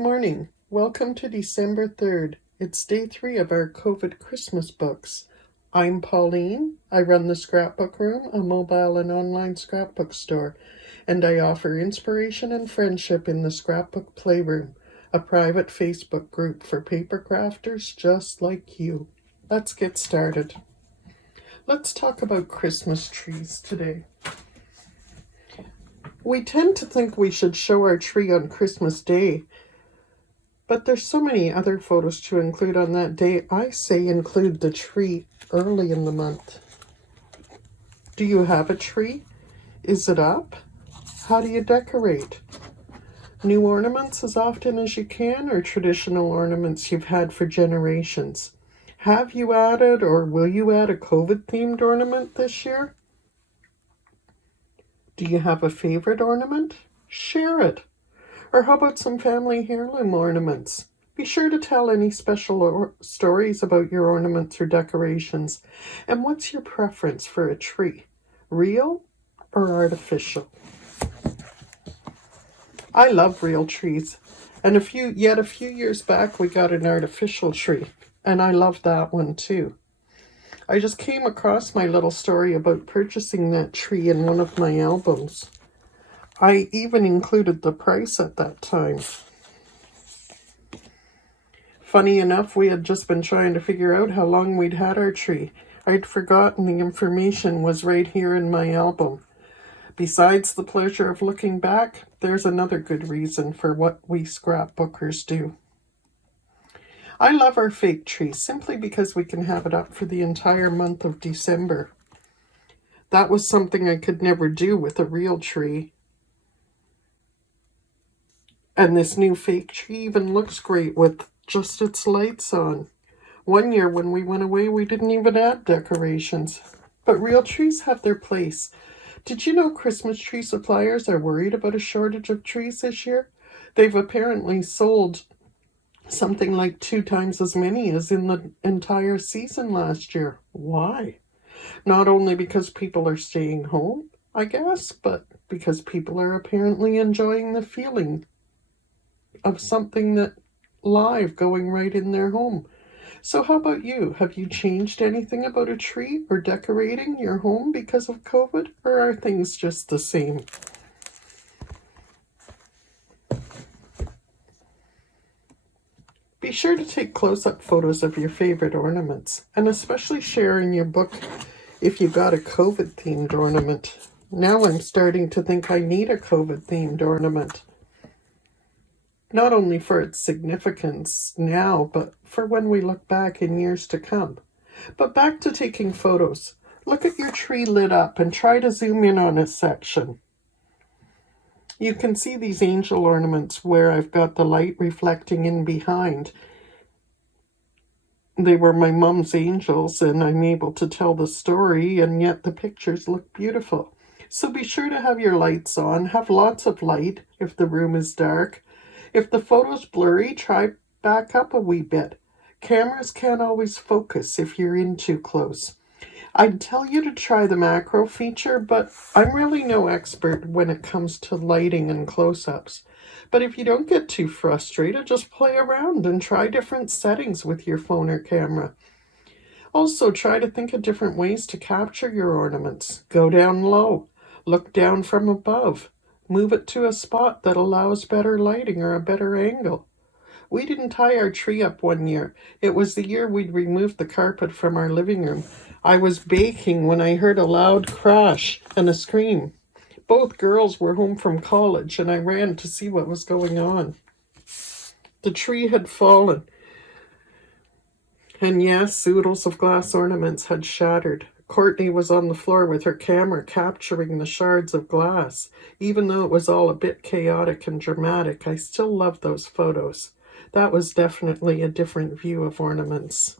morning. Welcome to December 3rd. It's day 3 of our COVID Christmas books. I'm Pauline. I run the Scrapbook Room, a mobile and online scrapbook store, and I offer inspiration and friendship in the Scrapbook Playroom, a private Facebook group for paper crafters just like you. Let's get started. Let's talk about Christmas trees today. We tend to think we should show our tree on Christmas Day, but there's so many other photos to include on that day. I say include the tree early in the month. Do you have a tree? Is it up? How do you decorate? New ornaments as often as you can, or traditional ornaments you've had for generations? Have you added or will you add a COVID-themed ornament this year? Do you have a favorite ornament? Share it. Or how about some family heirloom ornaments? Be sure to tell any special stories about your ornaments or decorations. And what's your preference for a tree? Real or artificial? I love real trees. And a few years back we got an artificial tree. And I love that one too. I just came across my little story about purchasing that tree in one of my albums. I even included the price at that time. Funny enough, we had just been trying to figure out how long we'd had our tree. I'd forgotten the information was right here in my album. Besides the pleasure of looking back, there's another good reason for what we scrapbookers do. I love our fake tree simply because we can have it up for the entire month of December. That was something I could never do with a real tree. And this new fake tree even looks great with just its lights on. One year when we went away, we didn't even add decorations. But real trees have their place. Did you know Christmas tree suppliers are worried about a shortage of trees this year? They've apparently sold something like 2 times as many as in the entire season last year. Why? Not only because people are staying home, I guess, but because people are apparently enjoying the feeling of something that live going right in their home. So how about you? Have you changed anything about a tree or decorating your home because of COVID, or are things just the same? Be sure to take close-up photos of your favorite ornaments, and especially share in your book if you got a COVID-themed ornament. Now I'm starting to think I need a COVID-themed ornament. Not only for its significance now, but for when we look back in years to come. But back to taking photos. Look at your tree lit up and try to zoom in on a section. You can see these angel ornaments where I've got the light reflecting in behind. They were my mom's angels, and I'm able to tell the story, and yet the pictures look beautiful. So be sure to have your lights on. Have lots of light if the room is dark. If the photo's blurry, try back up a wee bit. Cameras can't always focus if you're in too close. I'd tell you to try the macro feature, but I'm really no expert when it comes to lighting and close-ups. But if you don't get too frustrated, just play around and try different settings with your phone or camera. Also, try to think of different ways to capture your ornaments. Go down low. Look down from above. Move it to a spot that allows better lighting or a better angle. We didn't tie our tree up one year. It was the year we'd removed the carpet from our living room. I was baking when I heard a loud crash and a scream. Both girls were home from college, and I ran to see what was going on. The tree had fallen, and yes, oodles of glass ornaments had shattered. Courtney was on the floor with her camera capturing the shards of glass. Even though it was all a bit chaotic and dramatic, I still love those photos. That was definitely a different view of ornaments.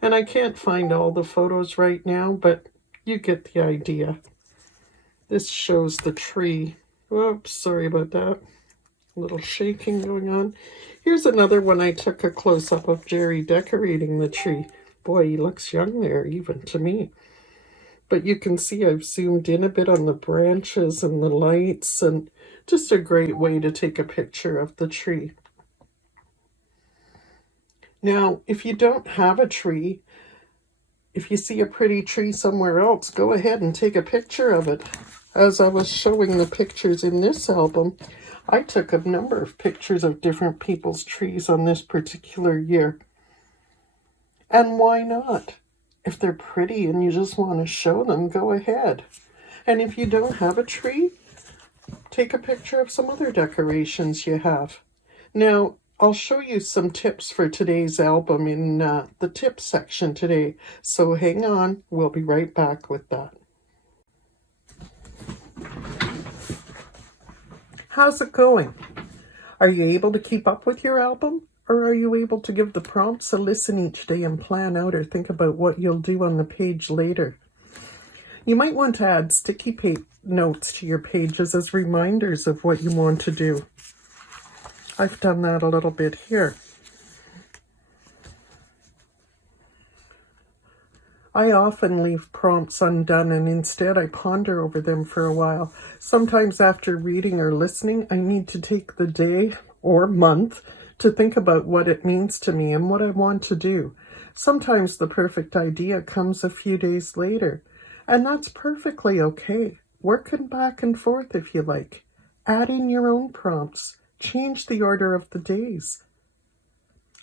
And I can't find all the photos right now, but you get the idea. This shows the tree. Oops, sorry about that. A little shaking going on. Here's another one I took a close-up of Jerry decorating the tree. Boy, he looks young there, even to me. But you can see I've zoomed in a bit on the branches and the lights, and just a great way to take a picture of the tree. Now, if you don't have a tree, if you see a pretty tree somewhere else, go ahead and take a picture of it. As I was showing the pictures in this album, I took a number of pictures of different people's trees on this particular year. And why not? If they're pretty and you just want to show them, go ahead. And if you don't have a tree, take a picture of some other decorations you have. Now, I'll show you some tips for today's album in the tips section today. So hang on, we'll be right back with that. How's it going? Are you able to keep up with your album? Or are you able to give the prompts a listen each day and plan out or think about what you'll do on the page later? You might want to add sticky notes to your pages as reminders of what you want to do. I've done that a little bit here. I often leave prompts undone and instead I ponder over them for a while. Sometimes after reading or listening, I need to take the day or month to think about what it means to me and what I want to do. Sometimes the perfect idea comes a few days later, and that's perfectly okay. Work it back and forth if you like. Add in your own prompts. Change the order of the days.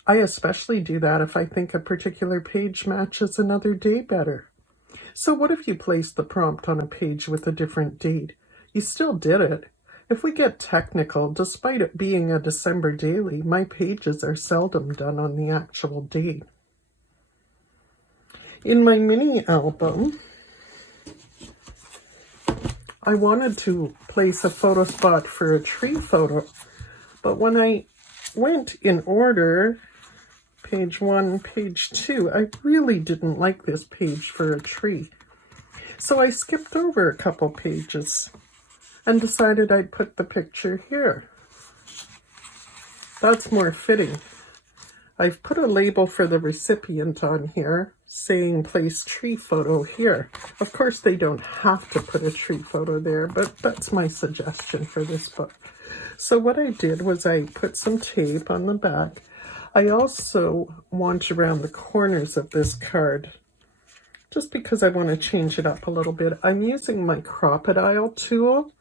I especially do that if I think a particular page matches another day better. So what if you place the prompt on a page with a different date? You still did it. If we get technical, despite it being a December daily, my pages are seldom done on the actual date. In my mini album, I wanted to place a photo spot for a tree photo, but when I went in order, page 1, page 2, I really didn't like this page for a tree. So I skipped over a couple pages and decided I'd put the picture here. That's more fitting. I've put a label for the recipient on here saying place tree photo here. Of course, they don't have to put a tree photo there, but that's my suggestion for this book. So what I did was I put some tape on the back. I also want around the corners of this card, just because I want to change it up a little bit. I'm using my Crop-A-Dile tool.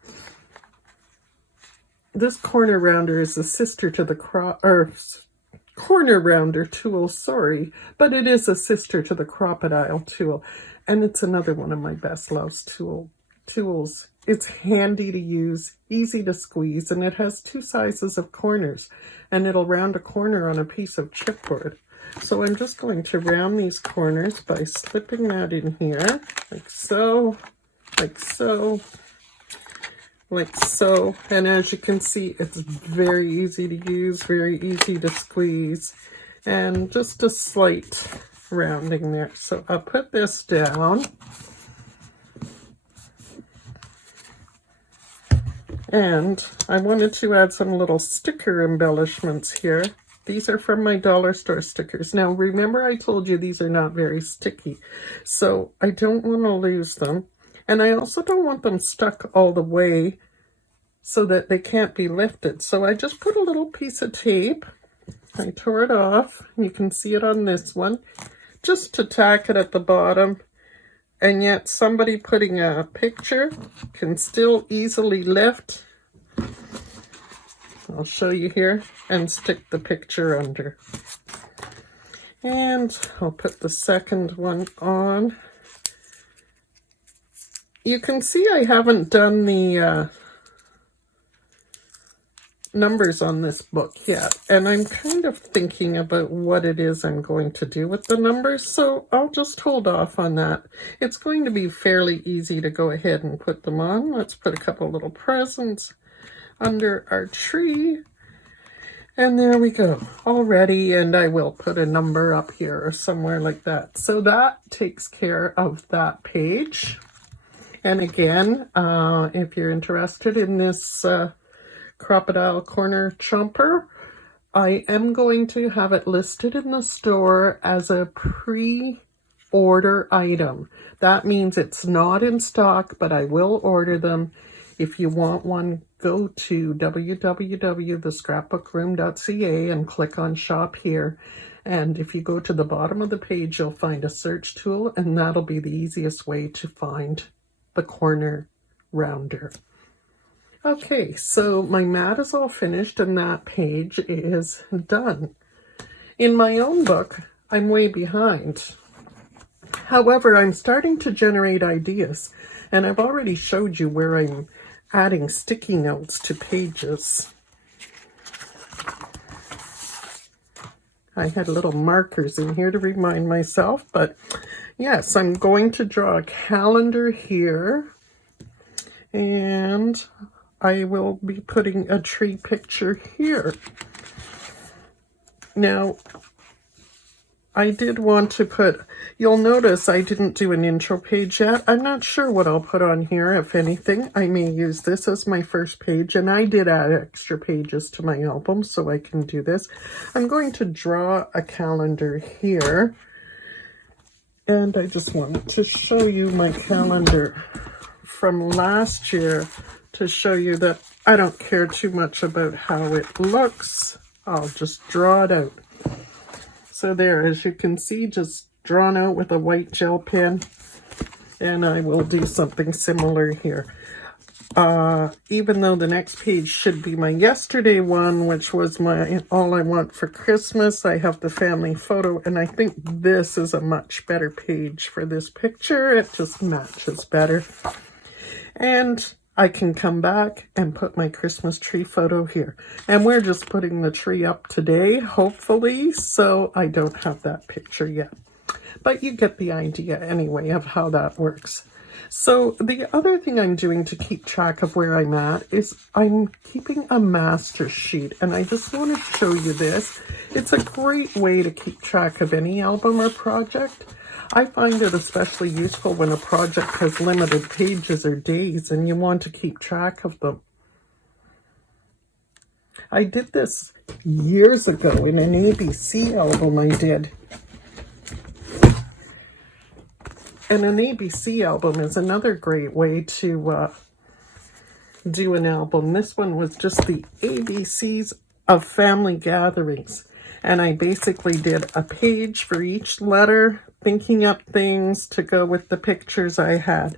This corner rounder is a sister to the corner rounder tool, sorry, but it is a sister to the Crop-A-Dile tool, and it's another one of my best loves tools. It's handy to use, easy to squeeze, and it has 2 sizes of corners, and it'll round a corner on a piece of chipboard. So I'm just going to round these corners by slipping that in here, like so, like so, like so. And as you can see, it's very easy to use, very easy to squeeze, and just a slight rounding there. So I'll put this down. And I wanted to add some little sticker embellishments here. These are from my dollar store stickers. Now, remember I told you these are not very sticky, so I don't want to lose them. And I also don't want them stuck all the way so that they can't be lifted. So I just put a little piece of tape. I tore it off. You can see it on this one, just to tack it at the bottom. And yet somebody putting a picture can still easily lift. I'll show you here, and stick the picture under. And I'll put the second one on. You can see I haven't done the numbers on this book yet, and I'm kind of thinking about what it is I'm going to do with the numbers, so I'll just hold off on that. It's going to be fairly easy to go ahead and put them on. Let's put a couple little presents under our tree, and there we go, all ready. And I will put a number up here or somewhere like that. So that takes care of that page. And again, if you're interested in this Crop-A-Dile corner chomper, I am going to have it listed in the store as a pre-order item. That means it's not in stock, but I will order them. If you want one, go to www.thescrapbookroom.ca and click on shop here. And if you go to the bottom of the page, you'll find a search tool, and that'll be the easiest way to find the corner rounder. Okay, so my mat is all finished and that page is done. In my own book, I'm way behind. However, I'm starting to generate ideas, and I've already showed you where I'm adding sticky notes to pages. I had little markers in here to remind myself, but yes, I'm going to draw a calendar here, and I will be putting a tree picture here. Now, I did want to put, you'll notice I didn't do an intro page yet. I'm not sure what I'll put on here, if anything. I may use this as my first page, and I did add extra pages to my album, so I can do this. I'm going to draw a calendar here, and I just wanted to show you my calendar from last year to show you that I don't care too much about how it looks. I'll just draw it out. So there, as you can see, just drawn out with a white gel pen, and I will do something similar here. Even though the next page should be my yesterday one, which was my All I Want for Christmas, I have the family photo, and I think this is a much better page for this picture. It just matches better. And I can come back and put my Christmas tree photo here. And we're just putting the tree up today, hopefully, so I don't have that picture yet. But you get the idea anyway of how that works. So the other thing I'm doing to keep track of where I'm at is I'm keeping a master sheet. And I just want to show you this. It's a great way to keep track of any album or project. I find it especially useful when a project has limited pages or days and you want to keep track of them. I did this years ago in an ABC album I did. And an ABC album is another great way to do an album. This one was just the ABCs of family gatherings. And I basically did a page for each letter, thinking up things to go with the pictures I had.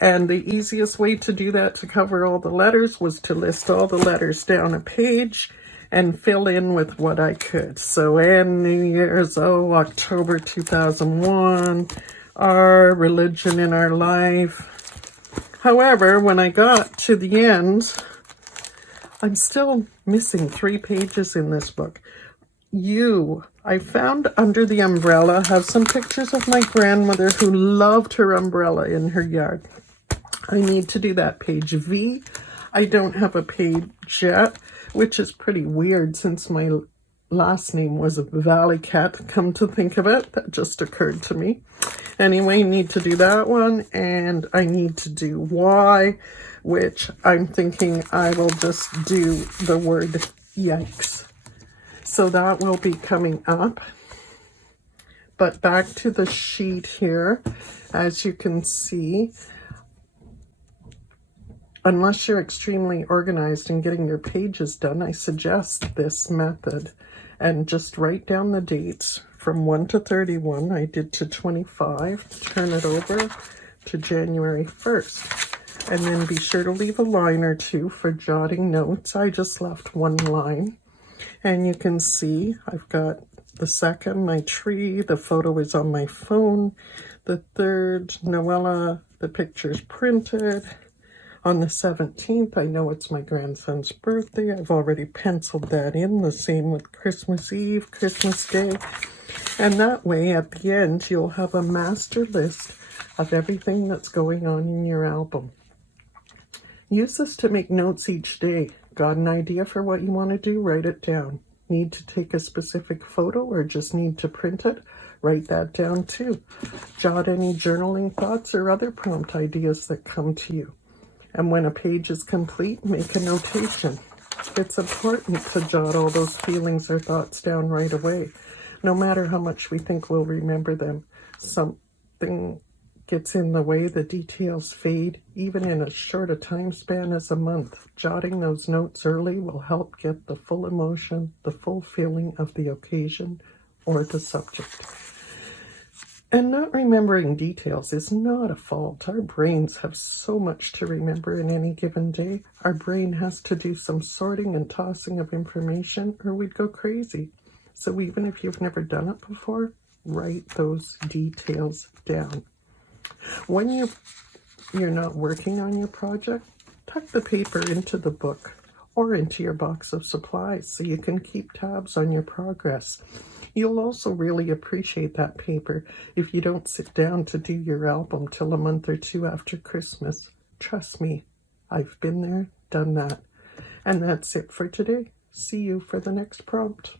And the easiest way to do that, to cover all the letters, was to list all the letters down a page and fill in with what I could. So, and New Year's, October 2001, our religion in our life. However, when I got to the end, I'm still missing 3 pages in this book. I found under the umbrella, have some pictures of my grandmother who loved her umbrella in her yard. I need to do that page V. I don't have a page yet, which is pretty weird since my last name was Valley Cat, come to think of it. That just occurred to me. Anyway, need to do that one, and I need to do Y, which I'm thinking I will just do the word yikes. So that will be coming up. But back to the sheet here, as you can see, unless you're extremely organized in getting your pages done, I suggest this method. And just write down the dates from 1 to 31. I did to 25, turn it over to January 1st. And then be sure to leave a line or two for jotting notes. I just left 1 line. And you can see I've got the 2nd, my tree, the photo is on my phone. The 3rd, Noella, the picture's printed. On the 17th, I know it's my grandson's birthday. I've already penciled that in. The same with Christmas Eve, Christmas Day. And that way, at the end, you'll have a master list of everything that's going on in your album. Use this to make notes each day. Got an idea for what you want to do? Write it down. Need to take a specific photo or just need to print it? Write that down too. Jot any journaling thoughts or other prompt ideas that come to you. And when a page is complete, make a notation. It's important to jot all those feelings or thoughts down right away. No matter how much we think we'll remember them, something gets in the way, the details fade, even in as short a time span as a month. Jotting those notes early will help get the full emotion, the full feeling of the occasion or the subject. And not remembering details is not a fault. Our brains have so much to remember in any given day. Our brain has to do some sorting and tossing of information, or we'd go crazy. So even if you've never done it before, write those details down. When you're not working on your project, tuck the paper into the book or into your box of supplies so you can keep tabs on your progress. You'll also really appreciate that paper if you don't sit down to do your album till a month or two after Christmas. Trust me, I've been there, done that. And that's it for today. See you for the next prompt.